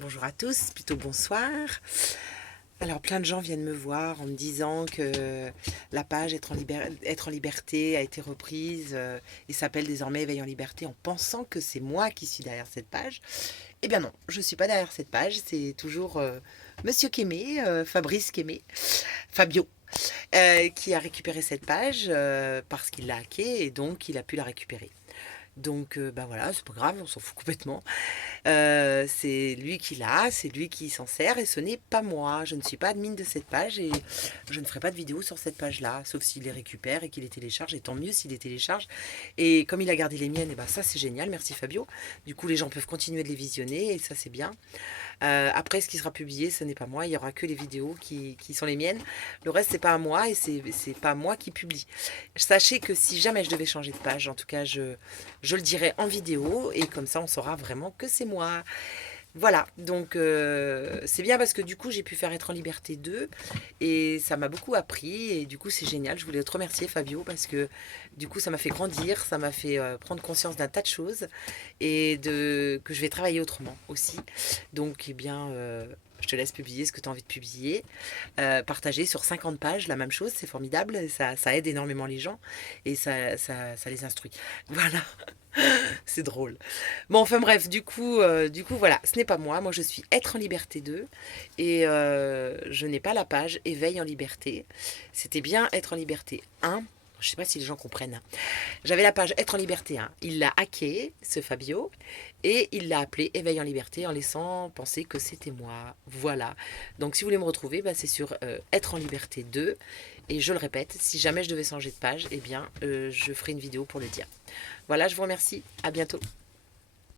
Bonjour à tous, plutôt bonsoir. Alors plein de gens viennent me voir en me disant que la page Être en liberté a été reprise et s'appelle désormais Éveil en liberté en pensant que c'est moi qui suis derrière cette page. Eh bien non, je ne suis pas derrière cette page, c'est toujours Monsieur Kémé, Fabrice Kémé, Fabio, qui a récupéré cette page parce qu'il l'a hackée et donc il a pu la récupérer. Donc bah voilà, c'est pas grave, on s'en fout complètement. C'est lui qui l'a, c'est lui qui s'en sert et ce n'est pas moi. Je ne suis pas admin de cette page et je ne ferai pas de vidéo sur cette page-là, sauf s'il les récupère et qu'il les télécharge, et tant mieux s'il les télécharge. Et comme il a gardé les miennes, et ben ça c'est génial, merci Fabio. Du coup les gens peuvent continuer de les visionner et ça c'est bien. Après ce qui sera publié, ce n'est pas moi, il y aura que les vidéos qui sont les miennes. Le reste c'est pas à moi et c'est pas moi qui publie. Sachez que si jamais je devais changer de page, en tout cas je le dirai en vidéo et comme ça on saura vraiment que c'est moi. Voilà, donc c'est bien parce que du coup j'ai pu faire Être en liberté 2 et ça m'a beaucoup appris et du coup c'est génial. Je voulais te remercier Fabio parce que du coup ça m'a fait grandir, ça m'a fait prendre conscience d'un tas de choses et que je vais travailler autrement aussi. Donc eh bien je te laisse publier ce que tu as envie de publier. Partager sur 50 pages la même chose, c'est formidable, ça aide énormément les gens et ça les instruit. Voilà, c'est drôle. Bon, enfin bref, du coup, voilà, ce n'est pas moi. Moi, je suis Être en liberté 2 et je n'ai pas la page Éveil en liberté. C'était bien Être en liberté 1. Je ne sais pas si les gens comprennent. J'avais la page Être en liberté 1. Il l'a hacké, ce Fabio, et il l'a appelé Éveil en liberté en laissant penser que c'était moi. Voilà. Donc, si vous voulez me retrouver, bah, c'est sur Être en liberté 2. Et je le répète, si jamais je devais changer de page, eh bien, je ferai une vidéo pour le dire. Voilà, je vous remercie. À bientôt.